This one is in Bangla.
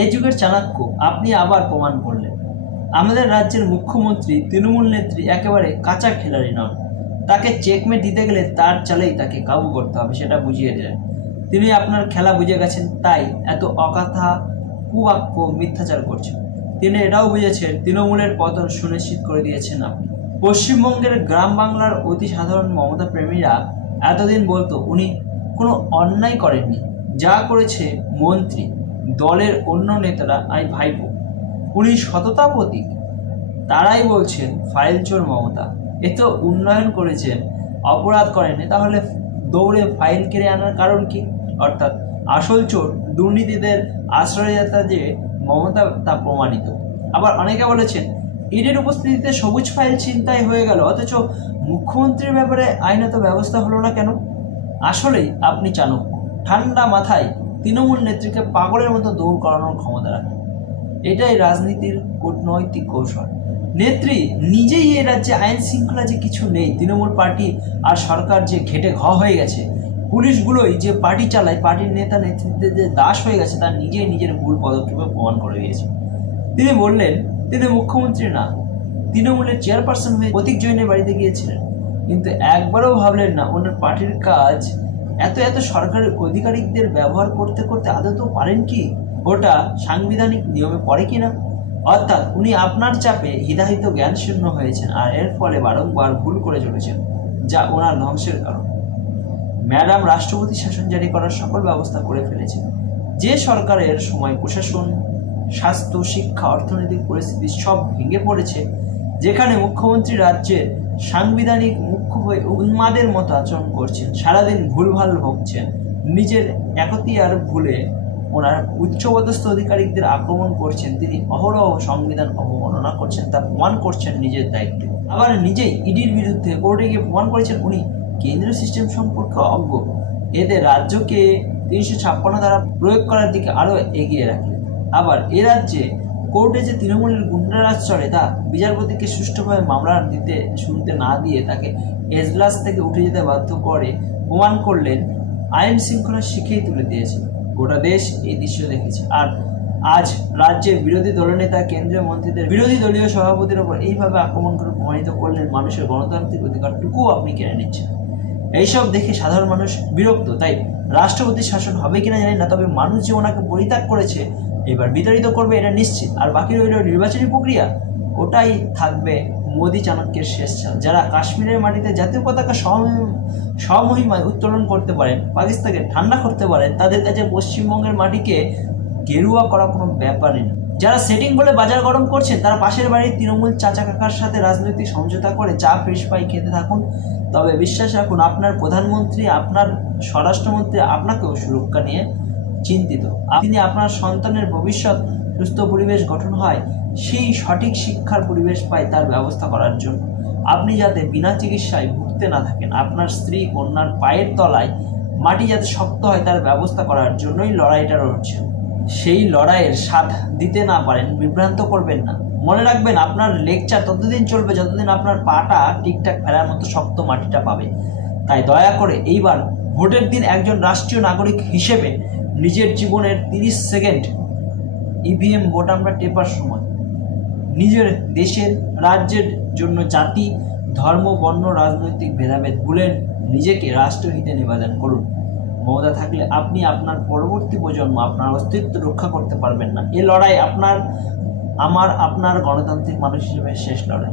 এ যুগের চাণক্য আপনি আবার প্রমাণ করলেন। আমাদের রাজ্যের মুখ্যমন্ত্রী তৃণমূল নেত্রী একেবারে কাঁচা খেলাড়ি নন। তাকে চেকমেট দিতে গেলে তার চালেই তাকে কাবু করতে হবে, সেটা বুঝিয়ে দিলেন। তিনি আপনার খেলা বুঝে গেছেন, তাই এত অকথা, কুবাক্য, মিথ্যাচার করছেন। তিনি এটাও বুঝেছেন তৃণমূলের পতন সুনিশ্চিত করে দিয়েছেন আপনি। পশ্চিমবঙ্গের গ্রাম বাংলার অতি সাধারণ মমতা প্রেমীরা এতদিন বলতো উনি কোনো অন্যায় করেননি, যা করেছে মন্ত্রী, দলের অন্য নেতারা আই ভাইপো, উনি সততা প্রতীক। তারাই বলছেন ফাইল চোর মমতা। এ তো উন্নয়ন করেছেন, অপরাধ করেনি, তাহলে দৌড়ে ফাইল কেড়ে আনার কারণ কি? অর্থাৎ আসল চোর দুর্নীতিদের আশ্রয়দাতা যে মমতা, তা প্রমাণিত। আবার অনেকে বলেছেন ইডির উপস্থিতিতে সবুজ ফাইল ছিনতাই হয়ে গেল, অথচ মুখ্যমন্ত্রীর ব্যাপারে আইনত ব্যবস্থা হলো না কেন? আসলেই আপনি চাণক্য, ঠান্ডা মাথায় তৃণমূল নেত্রীকে পাগলের মতো দৌড় করানোর ক্ষমতা রাখেন। এটাই রাজনীতির কূটনৈতিক কৌশল। নেত্রী নিজেই এই রাজ্যে আইন শৃঙ্খলা যে কিছু নেই, তৃণমূল পার্টি আর সরকার যে ঘেটে ঘ হয়ে গেছে, পুলিশগুলোই যে পার্টি চালায়, পার্টির নেতা নেতৃত্বে যে দাস হয়ে গেছে, তার নিজেই নিজের ভুল পদক্ষেপে প্রমাণ করে দিয়েছে। তিনি বললেন তিনি মুখ্যমন্ত্রী না, তৃণমূলের চেয়ারপারসন হয়ে প্রতীক জৈনের বাড়িতে গিয়েছিলেন, কিন্তু একবারও ভাবলেন না ওনার পার্টির কাজ এত এত সরকারি আধিকারিকদের ব্যবহার করতে করতে আদৌ পারেন কি, ওটা সাংবিধানিক নিয়মে পড়ে কিনা। অর্থাৎ উনি আপনার চাপে হিতাহিত জ্ঞান শূন্য হয়েছেন, আর এর ফলে বারংবার ভুল করে চলেছেন, যা ওনার ধ্বংসের কারণ। ম্যাডাম রাষ্ট্রপতি শাসন জারি করার সকল ব্যবস্থা করে ফেলেছেন। যে সরকারের সময় প্রশাসন, স্বাস্থ্য, শিক্ষা, অর্থনৈতিক পরিস্থিতি সব ভেঙে পড়েছে, যেখানে মুখ্যমন্ত্রী রাজ্যের সাংবিধানিক মুখ্য হয়ে উন্মাদের মতো আচরণ করছেন, সারাদিন ভুলভাল ভুগছেন, নিজের একতিয়ার ভুলে ওনার উচ্চপদস্থ আধিকারিকদের আক্রমণ করছেন, তিনি অহরহ সংবিধান অবমাননা করছেন, তা প্রমাণ করছেন নিজের দায়িত্বে। আবার নিজেই ইডির বিরুদ্ধে কোর্টে গিয়ে প্রমাণ করেছেন উনি কেন্দ্রীয় সিস্টেম সম্পর্কে অজ্ঞ। এতে রাজ্যকে ৩৫৬ ধারা প্রয়োগ করার দিকে আরও এগিয়ে রাখলেন। আবার এ রাজ্যে কোর্টে যে তৃণমূলের গুন্ডারাজ চলে, তা বিচারপতিকে সুষ্ঠুভাবে মামলা শুনতে না দিয়ে তাকে এজলাস থেকে উঠে যেতে বাধ্য করে প্রমাণ করলেন আইন শৃঙ্খলা শিখেই তুলে দিয়েছে। গোটা দেশ এই দৃশ্য দেখেছে। আর আজ রাজ্যের বিরোধী দলনেতা, কেন্দ্রীয় মন্ত্রীদের বিরোধী দলীয় সভাপতির ওপর এইভাবে আক্রমণ করে প্রমাণিত করলেন মানুষের গণতান্ত্রিক অধিকারটুকুও আপনি কেড়ে নিচ্ছেন। এইসব দেখে সাধারণ মানুষ বিরক্ত। তাই রাষ্ট্রপতির শাসন হবে কিনা জানি না, তবে মানুষ যে ওনাকে পরিত্যাগ করেছে, এবার বিতাড়িত করবে এটা নিশ্চিত। আর বাকি রইল নির্বাচনী প্রক্রিয়া, ওটাই থাকবে মোদি চাণক্যের শেষ চাল। যারা কাশ্মীরের মাটিতে জাতীয় পতাকা স্বমহিমায় উত্তোলন করতে পারেন, পাকিস্তানকে ঠান্ডা করতে পারেন, তাদের কাছে পশ্চিমবঙ্গের মাটিকে গেরুয়া করা কোনো ব্যাপারই না। যারা সেটিং বলে বাজার গরম করছেন, তারা পাশের বাড়ির তৃণমূল চাচা কাকার সাথে রাজনৈতিক সমঝোতা করে চা ফিশ ফ্রাই খেতে থাকুন। তবে বিশ্বাস রাখুন, আপনার প্রধানমন্ত্রী, আপনার স্বরাষ্ট্রমন্ত্রী আপনাকেও সুরক্ষা নিয়ে চিন্তিত। তিনি আপনার সন্তানের ভবিষ্যৎ সুস্থ পরিবেশ গঠন হয়, সেই সঠিক শিক্ষার পরিবেশ পায় তার ব্যবস্থা করার জন্য। আপনি যাতে বিনা চিকিৎসায় ভুগতে না থাকেন, আপনার স্ত্রী কন্যার পায়ের তলায় মাটি যাতে শক্ত হয় তার ব্যবস্থা করার জন্যই লড়াইটা লড়ছেন। সেই লড়াইয়ের স্বাদ দিতে না পারেন, বিভ্রান্ত করবেন না। মনে রাখবেন, আপনার লেকচার ততদিন চলবে যতদিন আপনার পাটা ঠিকঠাক ফেরার মতো শক্ত মাটিটা পাবে। তাই দয়া করে এইবার ভোটের দিন একজন রাষ্ট্রীয় নাগরিক হিসেবে নিজের জীবনের 30 সেকেন্ড ইভিএম ভোট আমরা টেপার সময় নিজের দেশের, রাজ্যের জন্য জাতি, ধর্ম, বর্ণ, রাজনৈতিক ভেদাভেদ ভুলেন নিজেকে রাষ্ট্রহিতে নিবেদন করুন। মমতা থাকলে আপনি আপনার পরবর্তী প্রজন্ম, আপনার অস্তিত্ব রক্ষা করতে পারবেন না। এ লড়াই আপনার, আমার, আপনার গণতান্ত্রিক মানুষ হিসেবে শেষ লড়াই।